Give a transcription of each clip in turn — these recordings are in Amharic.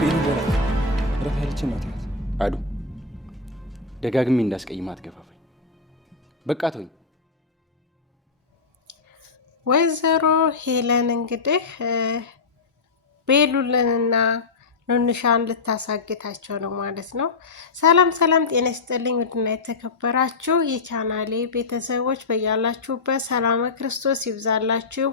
ረፋልች ናት አዱ ደጋግሜ እንዳስቀይማት ገፋፋኝ። በቃ ተውኝ። ወይዘሮ ሄለን እንግዲህ ቤሉልንና ኑንሻን ልታሳግታቸው ነው ማለት ነው። ሰላም ጤና ይስጥልኝ ውድና የተከበራችሁ የቻናሌ ቤተሰቦች በያላችሁበት ሰላም ክርስቶስ ይብዛላችሁ።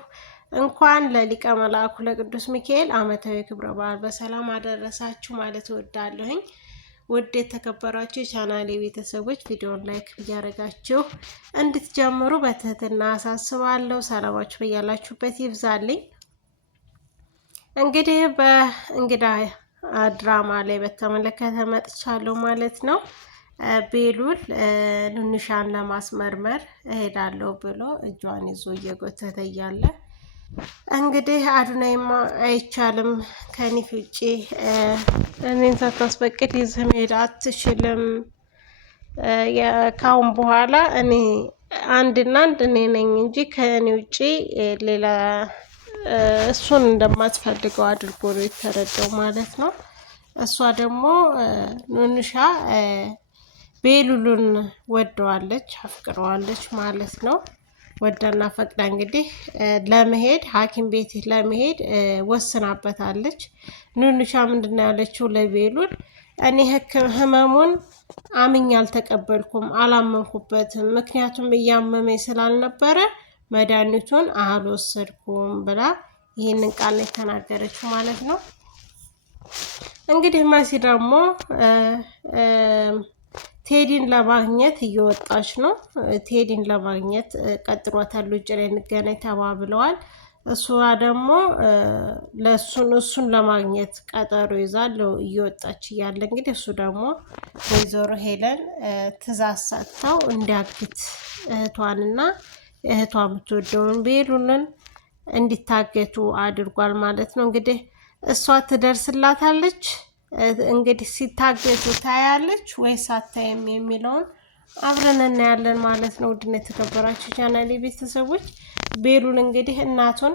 እንኳን ለሊቀ መላእክቱ ለቅዱስ ሚካኤል ዓመታዊ ክብረ በዓል በሰላም አደረሳችሁ ማለት እወዳለሁኝ። ውድ የተከበራችሁ የቻናሌ ቤተሰቦች ቪዲዮን ላይክ እያደረጋችሁ እንድትጀምሩ በትህትና አሳስባለሁ። ሰላማችሁ በያላችሁበት ይብዛልኝ። እንግዲህ በእንግዳ ድራማ ላይ በተመለከተ መጥቻለሁ ማለት ነው። ቤሉል ኑንሻን ለማስመርመር እሄዳለሁ ብሎ እጇን ይዞ እየጎተተ እያለ እንግዲህ አዱናይማ አይቻልም ከኔ ፍጪ እኔን ሳታስፈቅድ ይዘህ መሄድ አትችልም። ካሁን በኋላ እኔ አንድና አንድ እኔ ነኝ እንጂ ከእኔ ውጪ ሌላ እሱን እንደማትፈልገው አድርጎ ነው የተረዳው ማለት ነው። እሷ ደግሞ ኑንሻ ቤሉልን ወደዋለች፣ አፍቅረዋለች ማለት ነው። ወዳና ፈቅዳ እንግዲህ ለመሄድ ሐኪም ቤት ለመሄድ ወስናበታለች። ኑንሻ ምንድነው ያለችው ለቤሉል? እኔ ህመሙን አምኜ አልተቀበልኩም፣ አላመንኩበትም። ምክንያቱም እያመመኝ ስላልነበረ መድኃኒቱን አልወሰድኩም ብላ ይህንን ቃል ላይ ተናገረች ማለት ነው። እንግዲህ መሲ ደግሞ ቴዲን ለማግኘት እየወጣች ነው። ቴዲን ለማግኘት ቀጥሯታል። ውጭ ላይ እንገናኝ ተባብለዋል። እሷ ደግሞ እሱን ለማግኘት ቀጠሮ ይዛለው እየወጣች እያለ እንግዲህ እሱ ደግሞ ወይዘሮ ሄለን ትእዛዝ ሰጥተው እንዲያግት እህቷንና እህቷ የምትወደውን ቤሉልን እንዲታገቱ አድርጓል ማለት ነው። እንግዲህ እሷ ትደርስላታለች። እንግዲህ ሲታገቱ ታያለች ወይስ አታይም የሚለውን አብረን እናያለን ማለት ነው። ውድና የተከበራችሁ ቻናሌ ቤተሰቦች ቤሉል እንግዲህ እናቱን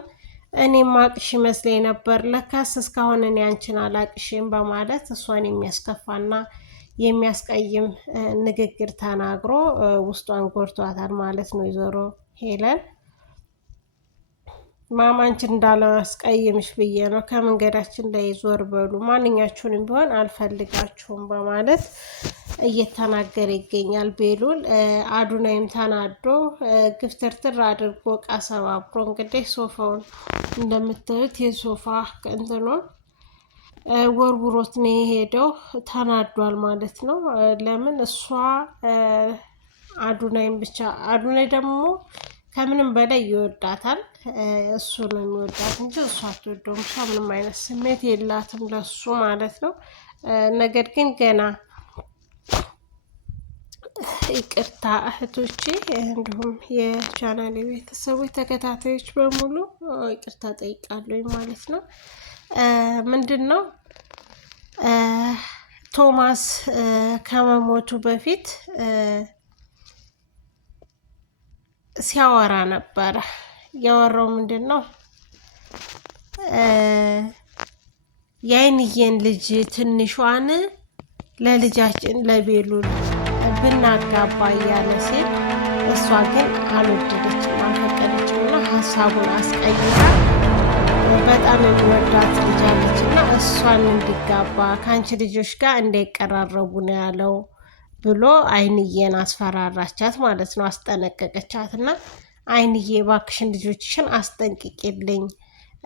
እኔ ማቅሽ ይመስለኝ ነበር፣ ለካስ እስካሁን እኔ አንቺን አላቅሽም በማለት እሷን የሚያስከፋና የሚያስቀይም ንግግር ተናግሮ ውስጧን ጎድቷታል ማለት ነው። ወይዘሮ ሄለን ማማንችን እንዳላስቀይምሽ ብዬ ነው፣ ከመንገዳችን ላይ ዞር በሉ፣ ማንኛችሁንም ቢሆን አልፈልጋችሁም በማለት እየተናገረ ይገኛል ቤሉል። አዱናይም ተናዶ ግፍትርትር አድርጎ እቃ ሰባብሮ እንግዲህ ሶፋውን እንደምታዩት የሶፋ እንትኑን ወርውሮት ነው የሄደው። ተናዷል ማለት ነው። ለምን እሷ አዱናይም ብቻ አዱናይ ደግሞ ከምንም በላይ ይወዳታል። እሱ ነው የሚወዳት እንጂ እሷ አትወደውም። እሷ ምንም አይነት ስሜት የላትም ለሱ ማለት ነው። ነገር ግን ገና ይቅርታ እህቶቼ፣ እንዲሁም የቻናሌ ቤተሰቦች ተከታታዮች በሙሉ ይቅርታ ጠይቃለሁ ማለት ነው። ምንድን ነው ቶማስ ከመሞቱ በፊት ሲያወራ ነበረ። ያወራው ምንድን ነው? የአይንዬን ልጅ ትንሿን ለልጃችን ለቤሉል ብናጋባ እያለ ሲል እሷ ግን አልወደደችም፣ አልፈቀደችም እና ሀሳቡን አስቀይራ በጣም የሚወዳት ልጅ አለች እና እሷን እንዲጋባ ከአንቺ ልጆች ጋር እንዳይቀራረቡ ነው ያለው ብሎ አይንዬን አስፈራራቻት ማለት ነው። አስጠነቀቀቻት እና አይንዬ ባክሽን ልጆችሽን አስጠንቅቂልኝ፣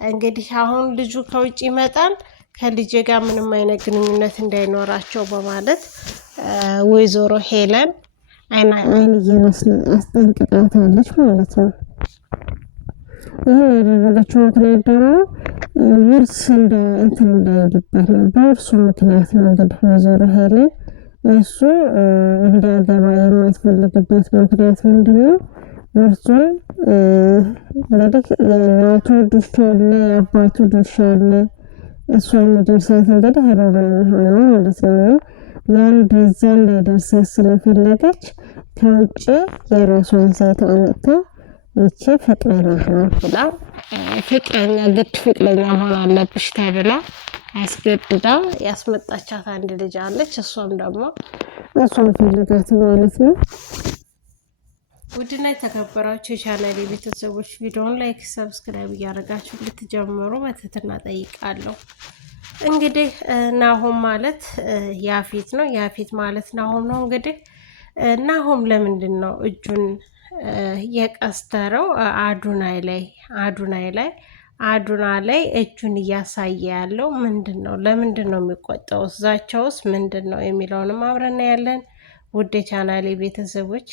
እንግዲህ አሁን ልጁ ከውጭ ይመጣል፣ ከልጄ ጋር ምንም አይነት ግንኙነት እንዳይኖራቸው በማለት ወይዘሮ ሄለን አይንዬን አስጠንቅቃታለች ማለት ነው። ይህን ያደረገችው ምክንያት ደግሞ ውርስ እንትን እንዳይልበት ነው። በውርሱ ምክንያት ነው እንግዲህ ወይዘሮ ሄለን እሱ እንዳያገባ የማትፈልግበት ምክንያት ምንድን ነው? ውርሱን እንግዲህ የእናቱ ድርሻ አለ፣ የአባቱ ድርሻ አለ። እሷ የሚደርሳት እንግዲህ ሮብ የሚሆነው ማለት ነው። ያን በዛ እንዳይደርሳት ስለፈለገች ከውጭ የራሷን ሴት አመጥታ ይቺ ፍቅረኛ ነው ብላ ፍቅረኛ ግድ ፍቅረኛ መሆን አለብሽ ተብላ አስገድዳ ያስመጣቻት አንድ ልጅ አለች። እሷም ደግሞ እሷን ፈልጋት ማለት ነው። ውድና የተከበራችሁ የቻናሌ ቤተሰቦች ቪዲዮውን ላይክ፣ ሰብስክራይብ እያደረጋችሁ ልትጀምሩ በትህትና ጠይቃለሁ። እንግዲህ ናሆም ማለት ያፌት ነው። ያፌት ማለት ናሆም ነው። እንግዲህ ናሆም ለምንድን ነው እጁን የቀስተረው አዱና ላይ እጁን እያሳየ ያለው ምንድን ነው? ለምንድን ነው የሚቆጣው? እዛቸውስ ምንድን ነው የሚለውንም አብረን ያለን ውድ የቻናሌ ቤተሰቦች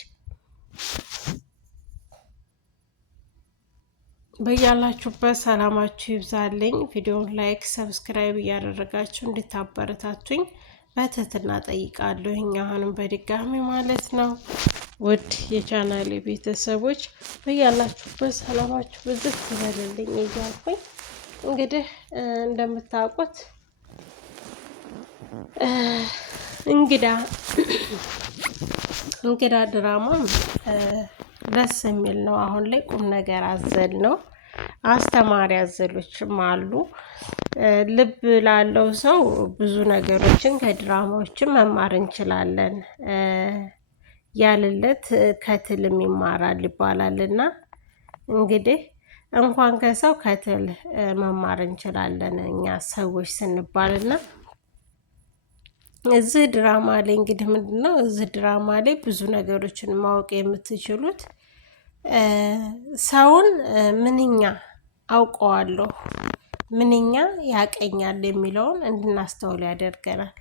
በያላችሁበት ሰላማችሁ ይብዛልኝ። ቪዲዮውን ላይክ፣ ሰብስክራይብ እያደረጋችሁ እንድታበረታቱኝ በትህትና ጠይቃለሁ። አሁንም በድጋሚ ማለት ነው ውድ የቻናሌ ቤተሰቦች በያላችሁበት ሰላማችሁ ብዝት ይበልልኝ እያልኩኝ እንግዲህ እንደምታውቁት እንግዳ ድራማ ደስ የሚል ነው። አሁን ላይ ቁም ነገር አዘል ነው። አስተማሪ አዘሎችም አሉ። ልብ ላለው ሰው ብዙ ነገሮችን ከድራማዎችን መማር እንችላለን። ያልለት ከትልም ይማራል ይባላል እና እንግዲህ እንኳን ከሰው ከትል መማር እንችላለን እኛ ሰዎች ስንባልና እዚህ ድራማ ላይ እንግዲህ ምንድነው እዚህ ድራማ ላይ ብዙ ነገሮችን ማወቅ የምትችሉት ሰውን ምንኛ አውቀዋለሁ ምንኛ ያቀኛል የሚለውን እንድናስተውል ያደርገናል።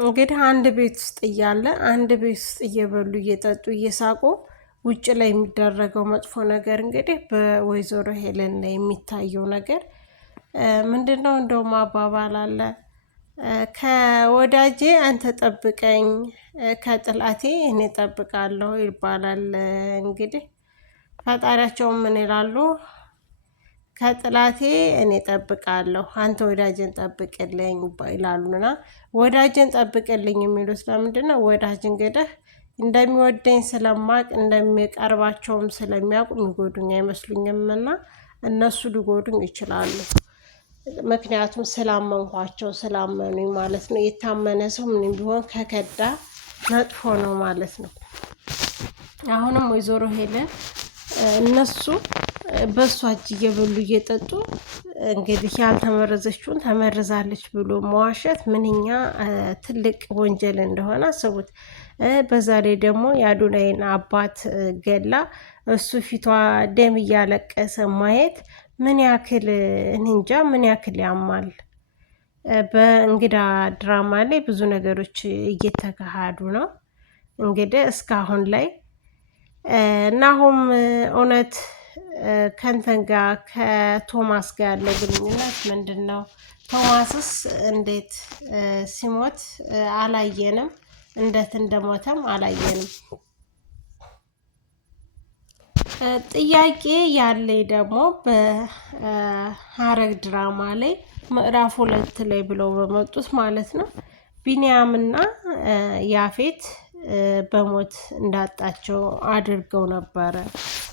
እንግዲህ አንድ ቤት ውስጥ እያለ አንድ ቤት ውስጥ እየበሉ እየጠጡ እየሳቁ ውጭ ላይ የሚደረገው መጥፎ ነገር እንግዲህ በወይዘሮ ሄለን ላይ የሚታየው ነገር ምንድነው? እንደውም አባባል አለ፣ ከወዳጄ አንተ ጠብቀኝ ከጥላቴ እኔ ጠብቃለሁ ይባላል። እንግዲህ ፈጣሪያቸውን ምን ይላሉ? ከጥላቴ እኔ ጠብቃለሁ አንተ ወዳጅን ጠብቅልኝ ይላሉና ወዳጅን ጠብቅልኝ የሚሉት ለምንድን ነው? ወዳጅ እንግዲህ እንደሚወደኝ ስለማቅ እንደሚቀርባቸውም ስለሚያውቁ የሚጎዱኝ አይመስሉኝም እና እነሱ ሊጎዱኝ ይችላሉ። ምክንያቱም ስላመንኳቸው ስላመኑኝ ማለት ነው። የታመነ ሰው ምንም ቢሆን ከከዳ መጥፎ ነው ማለት ነው። አሁንም ወይዘሮ ሄለን እነሱ በእሷ እጅ እየበሉ እየጠጡ እንግዲህ ያልተመረዘችውን ተመርዛለች ብሎ መዋሸት ምንኛ ትልቅ ወንጀል እንደሆነ አስቡት። በዛ ላይ ደግሞ የአዶናይን አባት ገላ እሱ ፊቷ ደም እያለቀሰ ማየት ምን ያክል እንጃ ምን ያክል ያማል። በእንግዳ ድራማ ላይ ብዙ ነገሮች እየተካሄዱ ነው። እንግዲህ እስካሁን ላይ ናሆም እውነት ከንተን ጋር ከቶማስ ጋር ያለው ግንኙነት ምንድን ነው? ቶማስስ እንዴት ሲሞት አላየንም፣ እንዴት እንደሞተም አላየንም። ጥያቄ ያለኝ ደግሞ በሐረግ ድራማ ላይ ምዕራፍ 2 ላይ ብለው በመጡት ማለት ነው ቢንያምና ያፌት በሞት እንዳጣቸው አድርገው ነበረ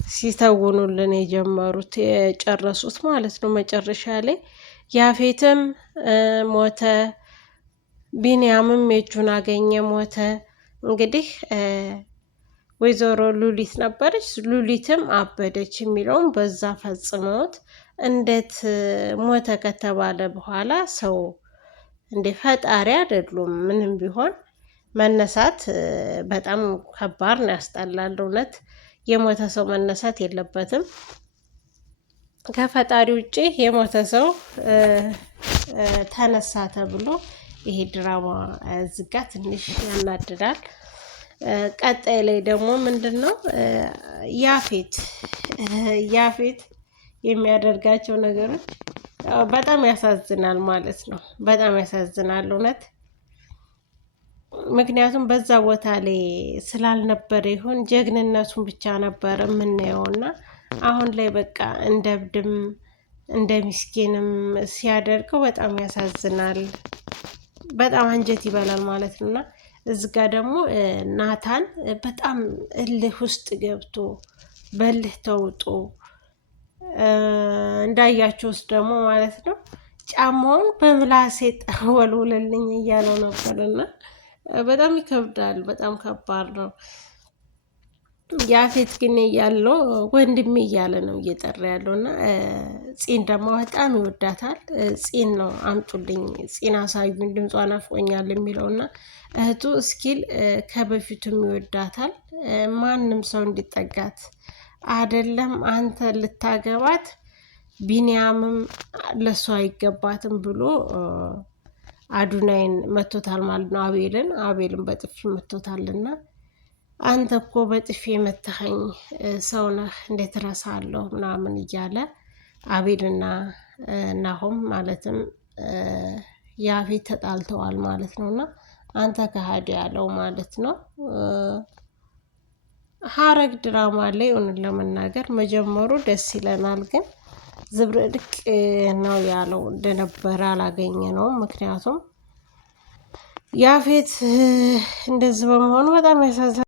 ሲተውኑልን የጀመሩት የጨረሱት ማለት ነው። መጨረሻ ላይ ያፌትም ሞተ፣ ቢንያምም የእጁን አገኘ ሞተ። እንግዲህ ወይዘሮ ሉሊት ነበረች፣ ሉሊትም አበደች የሚለውም በዛ ፈጽመውት እንዴት ሞተ ከተባለ በኋላ ሰው እንደ ፈጣሪ አይደሉም። ምንም ቢሆን መነሳት በጣም ከባድ ነው፣ ያስጠላል። እውነት የሞተ ሰው መነሳት የለበትም። ከፈጣሪ ውጭ የሞተ ሰው ተነሳ ተብሎ ይሄ ድራማ ዝጋ ትንሽ ያናድዳል። ቀጣይ ላይ ደግሞ ምንድን ነው ያፌት የሚያደርጋቸው ነገሮች በጣም ያሳዝናል ማለት ነው። በጣም ያሳዝናል እውነት። ምክንያቱም በዛ ቦታ ላይ ስላልነበረ ይሆን ጀግንነቱን ብቻ ነበር የምናየው እና አሁን ላይ በቃ እንደ እብድም እንደ ምስኪንም ሲያደርገው በጣም ያሳዝናል። በጣም አንጀት ይበላል ማለት ነው። እና እዚህ ጋር ደግሞ ናታን በጣም እልህ ውስጥ ገብቶ በልህ ተውጦ እንዳያችሁስ ደግሞ ማለት ነው ጫማውን በምላሴ ጠወልውልልኝ እያለው ነበርና በጣም ይከብዳል። በጣም ከባድ ነው። ያፌት ግን እያለው ወንድሜ እያለ ነው እየጠራ ያለው እና ፂን ደግሞ በጣም ይወዳታል። ፂን ነው አምጡልኝ፣ ፂን አሳዩኝ፣ ድምጿን ናፍቆኛል የሚለው እና እህቱ እስኪል ከበፊቱም ይወዳታል። ማንም ሰው እንዲጠጋት አይደለም አንተ ልታገባት ቢንያምም ለሷ አይገባትም ብሎ አዱናይን መቶታል ማለት ነው። አቤልን በጥፊ መቶታልና አንተ እኮ በጥፊ የመታኸኝ ሰው ነህ እንዴት እረሳለሁ ምናምን እያለ አቤልና ናሆም ማለትም ያፌት ተጣልተዋል ማለት ነው። እና አንተ ከሃዲ ያለው ማለት ነው። ሐረግ ድራማ ላይ እውነት ለመናገር መጀመሩ ደስ ይለናል፣ ግን ዝብርቅርቅ ነው ያለው እንደነበረ አላገኘ ነው። ምክንያቱም ያፌት እንደዚህ በመሆኑ በጣም ያሳዝናል።